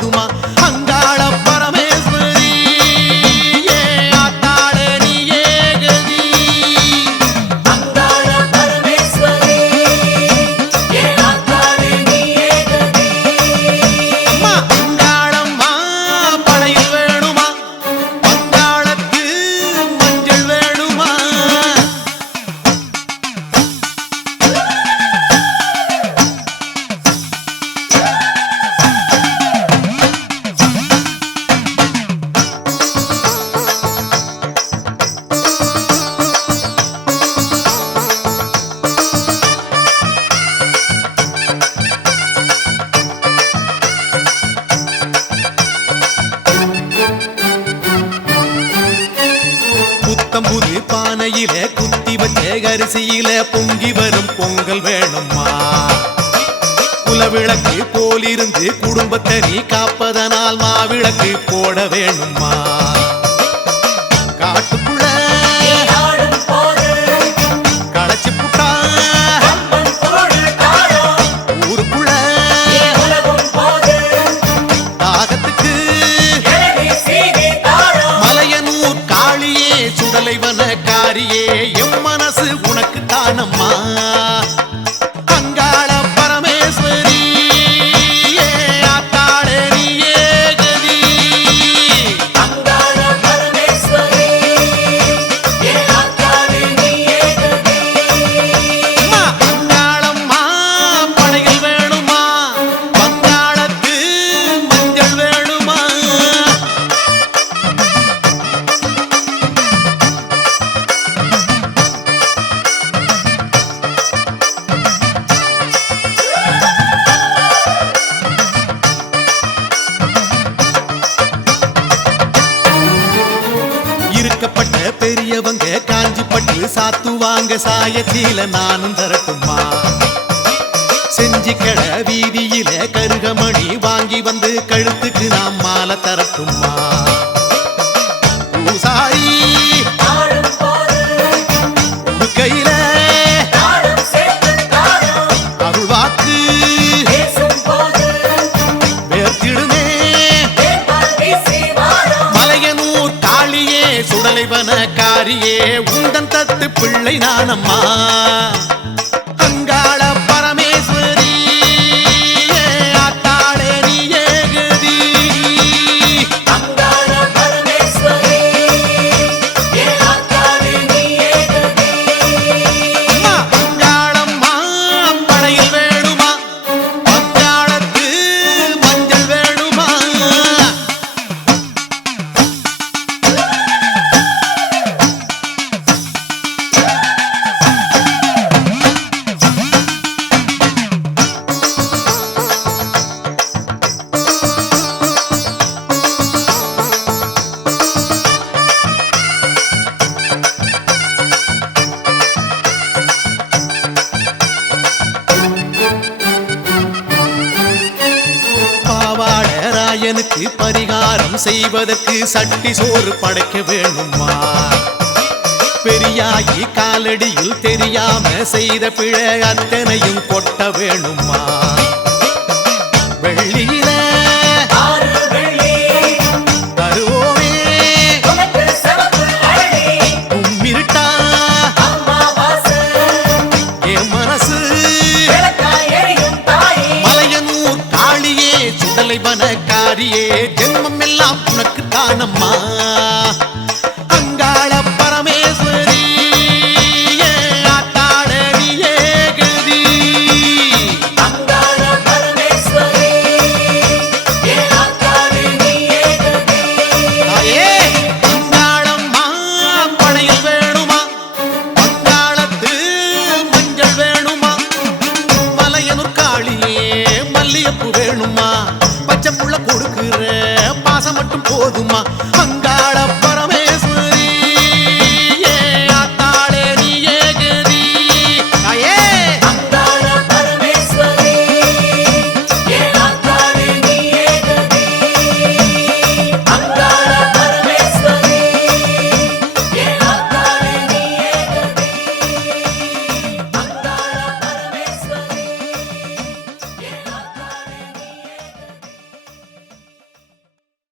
do mar. ஆத்தி வச்ச கரிசியில பொங்கி வரும் பொங்கல் வேணும்மா. குலவிளக்கு போலிருந்து குடும்பத்தை நீ காப்பதனால் மாவிளக்கு போட வேணும்மா. காட்டுக்குள்ள జ్ఞానమ్మా பெரியவங்க காஞ்சி பட்டு சாத்துவாங்க சாயத்தில நானும் தரட்டுமா செஞ்சு கட வீதியில கருகமணி வாங்கி வந்து கழுத்துக்கு நாம் மாலை தரட்டுமா தாயே உந்தன் தத்து பிள்ளை நானம்மா. நாராயணுக்கு பரிகாரம் செய்வதற்கு சட்டி சோறு படைக்க வேணுமா? பெரியாயி காலடியில் தெரியாம செய்த பிழை அத்தனையும் கொட்ட வேணுமா? வெள்ளி தலைவன காரியே ஜென்மம் எல்லாம் உனக்கு தானம்மா? மட்டும் போதுமா? அங்க